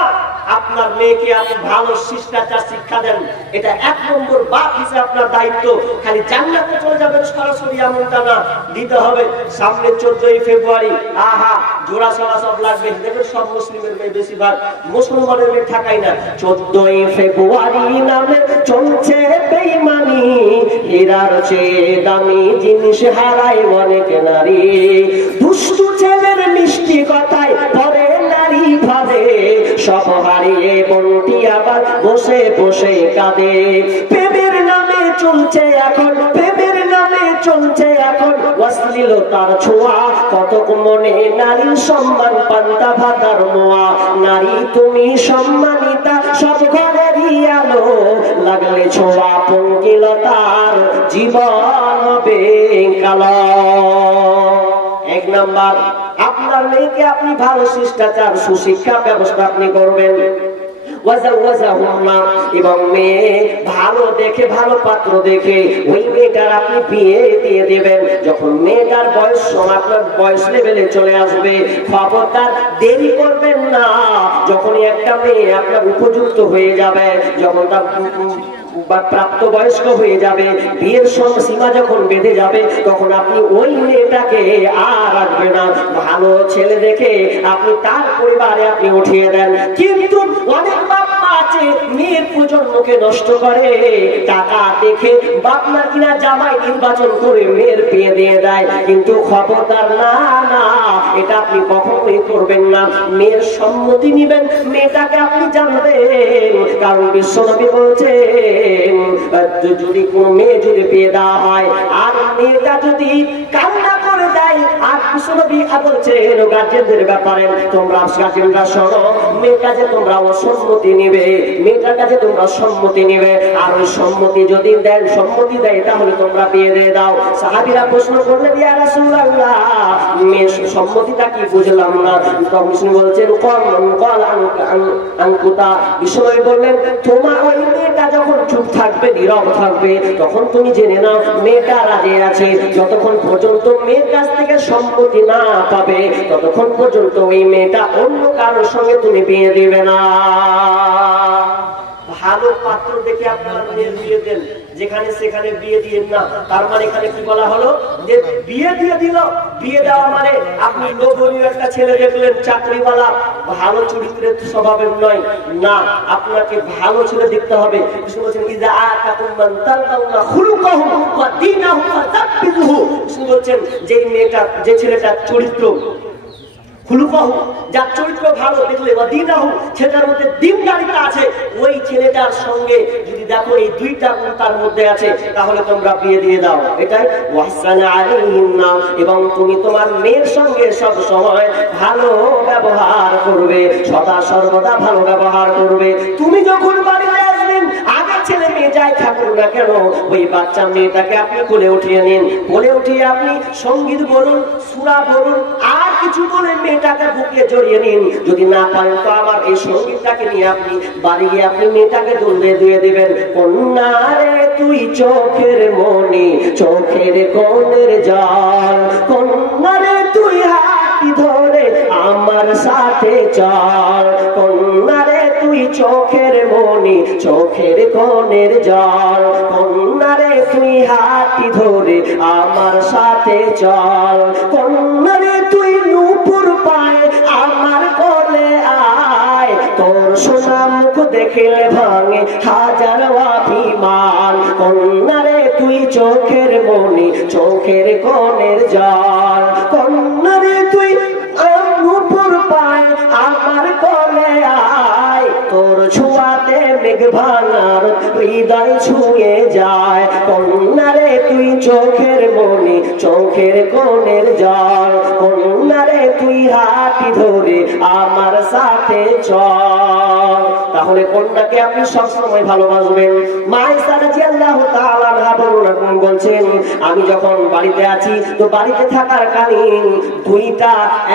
আপনার মেয়েকে আপনি ভালো শিষ্টাচার শিক্ষা দেন, এটা 1 নম্বর বাপ হিসেবে আপনার দায়িত্ব। খালি জান্নাতে চলে যাবেন সরাসরি এমনটা না, দিতে হবে। সামনে 14ই ফেব্রুয়ারি, আহা জোড়া সরা সব লাগবে, দেখবেন সব মুসলিমের মেয়ে বেশিরভাগ, মুসলমানের মেয়ে থাকাই না। 14ই ফেব্রুয়ারি নামে চলছে বেঈমানি, হীরার চেয়ে দামি জিনিস হারায় অনেক নারী, দুষ্টু ছেলের মিষ্টি কথায় পরে নারী ভাবে, সব হারিয়ে মনটি আবার বসে বসে কাঁদে। প্রেমের নামে চলছে এখন, প্রেমের নামে চলছে এখন অশ্লীলতার ছোঁয়া, কতক মনে নারীর সম্মান পান্তা ভাতার মোয়া। নারী তুমি সম্মানিতা, সব ঘরেরই আলো, লাগলে ছোঁয়া পঙ্কিলতার জীবন হবে কালো। 1 নাম্বার, আপনার মেয়েকে আপনি ভালো শিষ্টাচার সুশিক্ষা ব্যবস্থা আপনি করবেন। এবং মেয়ে ভালো দেখে, ভালো পাত্র দেখে ওই মেয়েটার আপনি বিয়ে দিয়ে দেবেন। যখন মেয়েটার বয়স আপনার বয়স লেভেলে চলে আসবে, খবরদার দেরি করবেন না। যখনই একটা মেয়ে আপনার উপযুক্ত হয়ে যাবে, যখন তার প্রাপ্ত বয়স্ক হয়ে যাবে, বিয়ের সীমা যখন বেঁধে যাবে, তখন আপনি ওই মেয়েটাকে আর রাখবেন না। ভালো ছেলে দেখে আপনি তার পরিবারে আপনি উঠিয়ে দেন। কিন্তু অনেক বাপ মা আছে মেয়ের প্রজন্মকে নষ্ট করে, টাকা দেখে বাপ মা কিনা জামাই নির্বাচন করে মেয়ের বিয়ে দিয়ে দেয়। কিন্তু খবরদার, না না, এটা আপনি কখনোই করবেন না। মেয়ের সম্মতি নিবেন, মেয়েটাকে আপনি জানবেন, কারণ বিশ্বনবী বলছেন যদি কোনো মেয়ে যদি বিয়ে দেওয়া হয় আর মেয়েটা যদি কান্না করে দেয়, আর বিশ্বনবী বলছেন গার্জেনদের ব্যাপারে, তোমরা গার্জেনরা শোনো, মেয়ের কাছে তোমরা অসম্মতি নিবে, মেয়েটার কাছে তোমরা সম্মতি নিবে। আর ওই সম্মতি যদি দেন, সম্মতি দেয়, তাহলে তোমরা বিয়ে দিয়ে দাও। সাহাবীরা প্রশ্ন করলেন, ইয়া রাসূলুল্লাহ, মেয়ের সম্মতিটা কি বুঝলাম না। তখন তিনি বলছেন আনকুতা, বিশ্বনবী বললেন তোমার ওই মেয়েটা যখন চুপ থাকবে, নীরব থাকবে, তখন তুমি জেনে নাও মেয়েটা রাজি আছে। যতক্ষণ পর্যন্ত মেয়ের কাছ থেকে সম্মতি না পাবে, ততক্ষণ পর্যন্ত ওই মেয়েটা অন্য কারোর সঙ্গে তুমি বিয়ে দিবে না। ভালো পাত্র দেখে আপনার মেয়ের বিয়ে দেন, যেখানে সেখানে বিয়ে দিয়েন না। তার মানে এখানে কি বলা হলো যে বিয়ে দিয়ে দিল। বিয়ে দেওয়া মানে আপনি লোভনীয় একটা ছেলে দেখলেন, চাকরিওয়ালা, ভালো চরিত্রের স্বভাবের নয়, না, আপনাকে ভালো ছেলে দেখতে হবে। বিষ্ণু বলছেন ইযা আতাকুম মান তারদাউনা খুলুকাহু ওয়া দীনাহু ফাতাবিযুহু। বিষ্ণু বলছেন যে মেয়েটা, যে ছেলেটার চরিত্র খুলুকাহু, যার চরিত্র ভালো দেখলে, বা দীনাহু, ছেলেটার মধ্যে দিনদারিতা আছে, ওই ছেলেটার সঙ্গে যদি দেখো এই দুইটা গুণ তার মধ্যে আছে, তাহলে তোমরা বিয়ে দিয়ে দাও। এটাই ওয়াহসানা আলাইহিন্না, এবং তুমি তোমার মেয়ের সঙ্গে সব সময় ভালো ব্যবহার করবে, সদা সর্বদা ভালো ব্যবহার করবে। তুমি যখন বাড়িতে আসবেন, আগে ছেলে মেয়ে যাই থাকুক না কেন, ওই বাচ্চা মেয়েটাকে আপনি কোলে উঠিয়ে নিন। কোলে উঠিয়ে আপনি সঙ্গীত বলুন, সূরা বলুন, আর কিছু বলে মেয়েটাকে বুকে জড়িয়ে নিন। যদি না পারেন তো আমার এই সঙ্গীতটাকে নিয়ে আপনি বাড়ি গিয়ে আপনি মেয়েটাকে দুলবে দিয়ে দিবেন। কন্যা রে তুই চোখের মনি, চোখের কোণের জল, কন্যা রে তুই হাতি ধরে আমার সাথে চল, কন্যা রে তুই চোখের মনি, চোখের কোণের জল, কন্যা রে তুই হাতি ধরে আমার সাথে চল, কন্যা রে তুই নূপুর পায়ে আমার কোলে আয়, তোর সোনা মুখ দেখলে ভাঙে হাজার অভিমান, কন্যা রে তুই চোখের মনি, চোখের কোণের জল, কন্যা রে তুই নূপুর পায়ে আমার কোলে আয়, তোর ছোঁয়াতে মেঘ ভাঙার হৃদয় ছুঁয়ে যায়, কন্যা রে তুই চোখের মনি, চোখের কোণের জল, কন্যা রে তুই হাতি ধরে আমার সাথে চল। তাহলে কন্যাকে আপনি সবসময় ভালোবাসবেন। মায়েশা রাদিয়াল্লাহু তাআলা আনহা বলছেন, আমি যখন বাড়িতে আছি তো বাড়িতে থাকার কালীন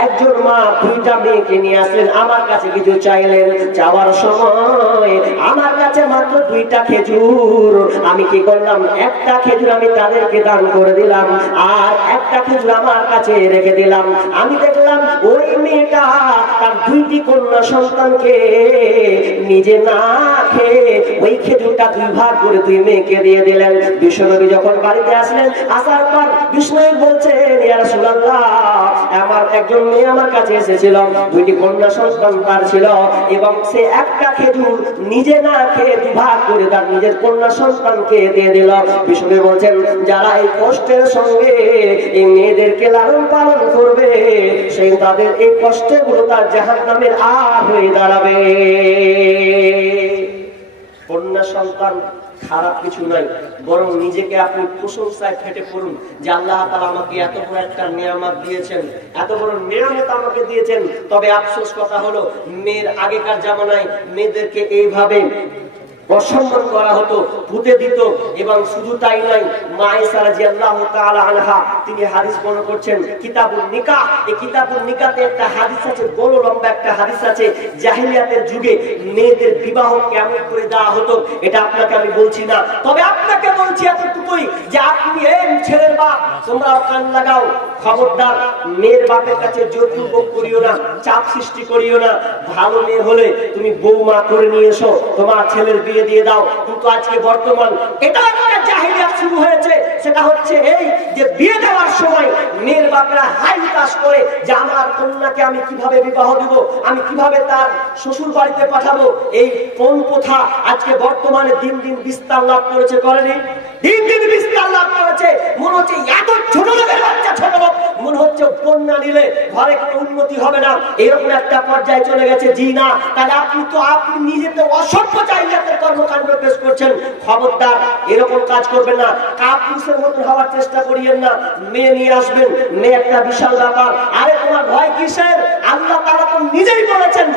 একজন মা দুইটা মেয়েকে নিয়ে আসলেন আমার কাছে, কিছু চাইলেন। চাওয়ার সময় আমার কাছে মাত্র 2টা খেজুর। আমি কি করলাম, একটা খেজুর আমি তাদেরকে দান করে দিলাম, আর একটা খেজুর আমার কাছে রেখে দিলাম। আমি দেখলাম ওই মেয়েটা তার 2টি কন্যা সন্তানকে নিজে না খেয়ে ওই খেজুরটা 2 ভাগ করে 2 মেয়েকে দিয়ে দিলেন। বিশ্বনবী যখন বাড়িতে আসলেন, আসার পর বিষ্ণু বলছেন, ইয়া রাসূলুল্লাহ, আমার একজন মেয়ে আমার কাছে এসেছিল, 2টি কন্যা সন্তান তার ছিল, এবং সে একটা খেজুর নিজে না খেয়ে 2 ভাগ করে তার নিজের কন্যা সন্তানকে দিয়ে দিল। বিষ্ণু বলছেন, যারা এই কষ্টের সঙ্গে এই মেয়েদেরকে লালন পালন করবে, সেই তাদের এই কষ্টগুলো তার জাহান্নামের আগ হয়ে দাঁড়াবে। কন্যা সন্তান খারাপ কিছু নয়, বরং নিজেকে আপনি প্রশংসায় ফেটে পড়ুন যে আল্লাহ তাআলা আমাকে এত বড় একটা নিয়ামত দিয়েছেন, এত বড় নিয়ামত আমাকে দিয়েছেন। তবে আফসোস কথা হলো, মেয়ের আগেকার জামানায় মেয়েদেরকে এইভাবে অসম্মান করা হতো, পুঁতে দিত। এবং শুধু তাই নয়, মায়েশা রাদিয়াল্লাহু তাআলা আনহা তিনি হাদিস বর্ণনা করছেন কিতাবুন নিকাহ। এই কিতাবুন নিকাতে একটা হাদিস আছে, বড় লম্বা একটা হাদিস আছে। জাহেলিয়াতের যুগে মেয়েদের বিবাহ কেমন করে দেওয়া হতো এটা আপনাকে আমি বলছি না, তবে আপনাকে বলছি এতটুকুই যে আপনি এই ছেলের বাপ, তোমরা কান লাগাও, খবরদার মেয়ের বাপের কাছে জোরপূর্বক করিও না, চাপ সৃষ্টি করিও না। ভালো মেয়ে হলে তুমি বৌমা করে নিয়ে এসো, তোমার ছেলের বিয়ে দিয়ে দাও। কিন্তু আজকে বর্তমান এটা একটা জাহেলিয়াত শুরু হয়েছে, সেটা হচ্ছে এই যে বিয়ে দেওয়ার সময় মেয়ের বাপেরা হাই তাস করে যে আমার কন্যাকে আমি কিভাবে বিবাহ দিব, আমি কিভাবে তার শ্বশুর বাড়িতে পাঠাবো। এই কোন প্রথা আজকে বর্তমানে দিন দিন বিস্তার লাভ করেছে, করেনি? দিন দিন বিস্তার লাভ করেছে। মনে হচ্ছে এত ছোট লোকের বাচ্চা, ছোট লোক মনে হচ্ছে কন্যা নিলে ঘরে কোনো উন্নতি হবে না, এরকম একটা পর্যায়ে চলে গেছে। জি না, তাহলে আপনি নিজে তো অসভ্য জাহিলিয়াতের কর্মকাণ্ড পেশ করছেন। খবরদার এরকম কাজ করবেন না, কাপুরুষের মতো হওয়ার চেষ্টা করিয়েন না। মেয়ে নিয়ে আসবেন, মেয়ে একটা বিশাল ব্যাপার। আরে তোমার ভয় কিসের? আল্লাহ তাআলা তো নিজেই বলেছেন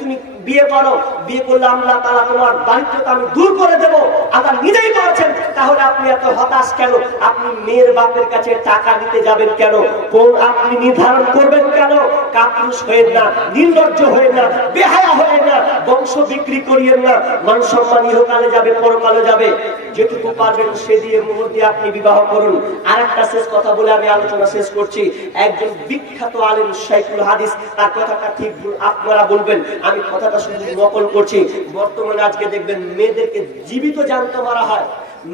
তুমি বিয়ে করো, বিয়ে করলে আল্লাহ তাআলা তোমার দারিদ্রতা আমি দূর করে দেব, আল্লাহ নিজেই বলেছেন। তাহলে আপনি এত হতাশ কেন? আপনি মেয়ের বাপের কাছে টাকা দিতে যাবেন কেন? কোন আপনি নির্ধারণ করবেন কেন? কাপুরুষ হয়েন না, নির্লজ্জ হয়েন না, বেহায়া হয়েন না, বংশ বিক্রি করিয়েন না। মান সম্মান ইহকালে যাবে, পরকালে যাবে। যেটুকু পারবেন সে দিয়ে মুহূর্তে দিয়ে আপনি বিবাহ করুন। আর একটা শেষ কথা বলে আমি আলোচনা শেষ করছি। একজন বিখ্যাত আলেম শাইখুল হাদিস, তার কথাটা ঠিক আপনারা বলবেন, আমি কথাটা শুধু নকল করছি। বর্তমানে আজকে দেখবেন মেয়েদেরকে জীবিত জ্যান্ত মারা হয়,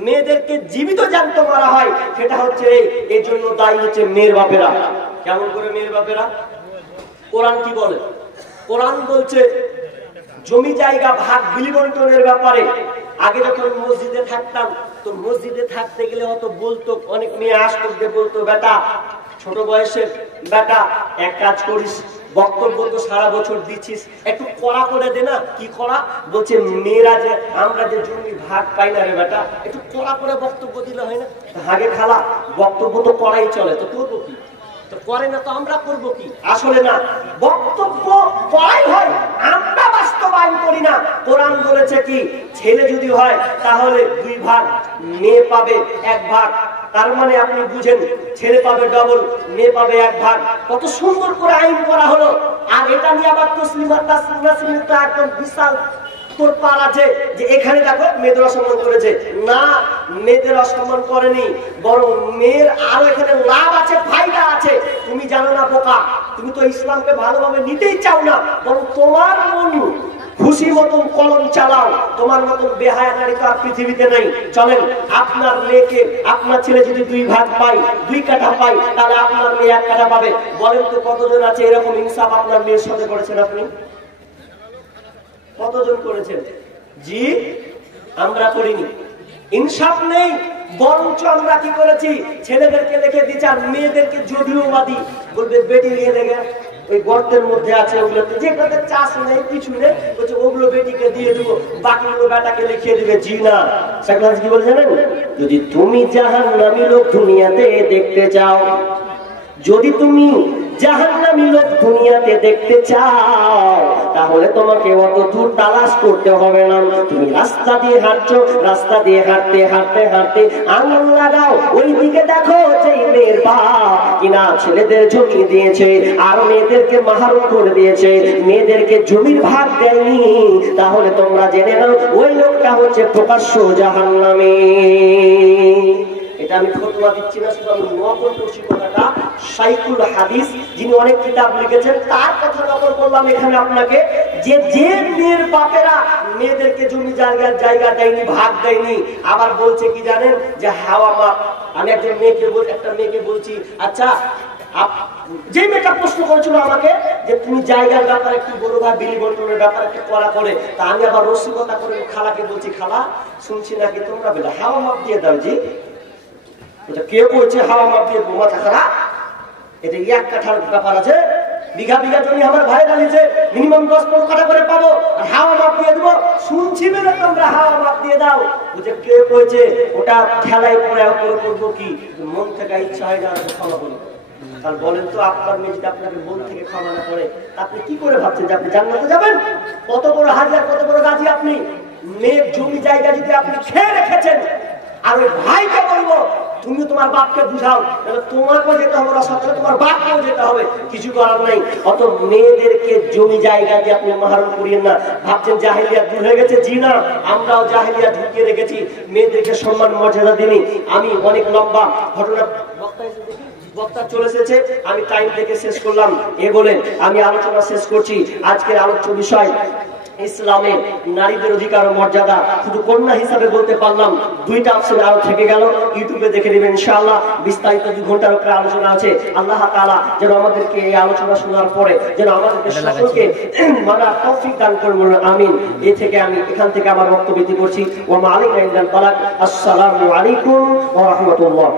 মেয়েদেরকে জীবিত জ্যান্ত মারা হয়। সেটা হচ্ছে এই জন্য দায়ী হচ্ছে মেয়ের বাপেরা। কেমন করে মেয়ের বাপেরা? কোরআন কি বলে? কোরআন বলছে জমি জায়গা ভাগ বিলিবন্টনের ব্যাপারে। আগে যখন মসজিদে থাকতাম তো মসজিদে থাকতে গেলে হয়তো বলতো, অনেক মেয়ে আসতো, বলতো বেটা ছোট বয়সের বেটা এক কাজ করিস, বক্তব্য তো সারা বছর দিচ্ছিস, একটু কড়া করে দে না। কি কড়া? বলছে মেয়েরা যে আমরা যে জমি ভাগ পাই না রে বেটা, একটু কড়া করে বক্তব্য দিলে হয় না? আগে খালা বক্তব্য তো কড়াই চলে, তো করবো কি? করে না তো আমরা করবো কি? আসলে না, বক্তব্য করাই হয়, আমরা বাস্তবায়ন করি না। কোরআন বলেছে কি, ছেলে যদি হয় তাহলে 2 ভাগ, মেয়ে পাবে 1 ভাগ। তার মানে আপনি বুঝেন, ছেলে পাবে ডবল, মেয়ে পাবে 1 ভাগ। কত সুন্দর করে আইন করা হলো। আর এটা নিয়ে আবার তসলিমাত তাসলিমাত একদম বিশাল তোর পাল আছে যে এখানে দেখো মেয়েদের অসম্মান করেছে। না, মেয়েদের অসম্মান করেনি, বরং মেয়ের আরো এখানে লাভ আছে, ফায়দা আছে। তুমি জানো না বোকা, তুমি তো ইসলামকে ভালোভাবে নিতেই চাও না, বরং তোমার মন খুশি মতন কলম চালাও। তোমার মতন বেহায়া নারী তো আর পৃথিবীতে নেই। চলেন, আপনার মেয়েকে, আপনার ছেলে যদি 2 ভাগ পায়, 2 কাঠা পায়, তাহলে আপনার মেয়ে 1 কাঠা পাবে। বলেন তো কতজন আছে এরকম ইনসাফ আপনার মেয়ের সাথে করেছেন? আপনি কতজন করেছেন? জি, আমরা করিনি। ইনসাফ নেই, বরঞ্চ আমরা কি করেছি, ছেলেদেরকে লিখে দিচ্ছি আর মেয়েদেরকে যদিও বাদি বলবে বেটি নিয়ে লেগে ওই গর্তের মধ্যে আছে, ওগুলোতে যেটাতে চাষ নেই কিছু নেই, বলছে ওগুলো বেটিকে দিয়ে দেবো, বাকিগুলো বেটাকে লিখিয়ে দিবে। জি না, সেখানে কি বলছে জানেন? যদি তুমি জাহান্নামী লোক দুনিয়াতে দেখতে চাও, যদি তুমি জাহান্নামী লোক দুনিয়াতে দেখতে চাও, তাহলে তোমাকে অত দূর তালাশ করতে হবে না। তুমি রাস্তা দিয়ে হাঁটছো, রাস্তা দিয়ে হাঁটতে হাঁটতে হাঁটতে আঙুল লাগাও, ওই দিকে দেখো যে মেয়ের বাপ কিনা ছেলেদের জমি দিয়েছে আর মেয়েদেরকে মাহরুম করে দিয়েছে, মেয়েদেরকে জমির ভাগ দেয়নি, তাহলে তোমরা জেনে নাও ওই লোকটা হচ্ছে প্রকাশ্য জাহান্নামী। এটা আমি ফতোয়া দিচ্ছি না, শুধু আমি নকল করছি কথাটা। শাইখুল হাদিস, যিনি অনেক কিতাব লিখেছেন, তার কথা নকল করলাম এখানে আপনাকে। যে যে মেয়ের বাপেরা মেয়েদেরকে জমি জায়গা দেয়নি, ভাগ দেয়নি, আবার বলছে কি জানেন, যে হাওয়া মাপ। আমি একটা মেয়েকে বলছি, আচ্ছা যে মেয়েটা প্রশ্ন করেছিল আমাকে যে তুমি জায়গার ব্যাপারে একটু বড় ভাই বিলি বন্টনের ব্যাপারে একটু করা করে, তা আমি আবার রসিকতা করে খালাকে বলছি, খালা শুনছি নাকি তোমরা বলে হাওয়া মাপ দিয়ে দাও। জি, কে বলছে হাওয়া মাপ দিয়ে মাথা খারাপ? এটা 1 কাঠার ব্যাপার আছে, বিঘা বিঘা জমি আমার ভাই দাঁড়িয়েছে, মিনিমাম 10-15 কাঠা করে পাবো, আর হাওয়া মাপ দিয়ে দেবো। শুনছি বলে তোমরা হাওয়া মাপ দিয়ে দাও। বুঝে কে বলছে? ওটা খেলায় পড়ে করবো কি, মন থেকে ইচ্ছা হয় না ক্ষমা করি। তার বলেন তো, আপনার মেয়ে যদি আপনাকে মন থেকে ক্ষমা না করে, আপনি কি করে ভাবছেন যে আপনি জান্নাতে যাবেন? কত বড় হাজার, কত বড় গাজী আপনি। মেয়ের জমি জায়গা যদি আপনি খেয়ে রেখেছেন, আর ওই ভাইকে বলবো তুমি তোমার বাপকে বুঝাও, তোমাকেও যেতে হবে, সত্ত্বে তোমার বাপকেও যেতে হবে, কিছু করার নাই। অত মেয়েদেরকে জমি জায়গা দিয়ে আপনি মাহরুম করিয়েন না। ভাবছেন জাহেলিয়াত দূর হয়ে গেছে? জি না, আমরাও জাহেলিয়াত ঢুকিয়ে রেখেছি, মেয়েদেরকে সম্মান মর্যাদা দিনি। আমি অনেক লম্বা ঘটনা বক্তা চলে এসেছে, আমি টাইম থেকে শেষ করলাম এ বলে আমি আলোচনা শেষ করছি। আজকের আলোচ্য বিষয় ইসলামে নারীদের অধিকার ও মর্যাদা। শুধু কন্যা হিসাবে বলতে পারলাম, 2টা অপশন আরো থেকে গেল, ইউটিউবে দেখে নেবেন ইনশাআল্লাহ। বিস্তারিত 2 ঘন্টার উপরে আলোচনা আছে। আল্লাহ তাআলা যেন আমাদেরকে এই আলোচনা শোনার পরে যেন আমাদেরকে সকলকে মানার তৌফিক দান করুন, আমিন। এখান থেকে আমার বক্তব্য করছি। ওয়া মা আলাইনা ইল্লাল বালাগ। আসসালামু আলাইকুম ওয়া রাহমাতুল্লাহ।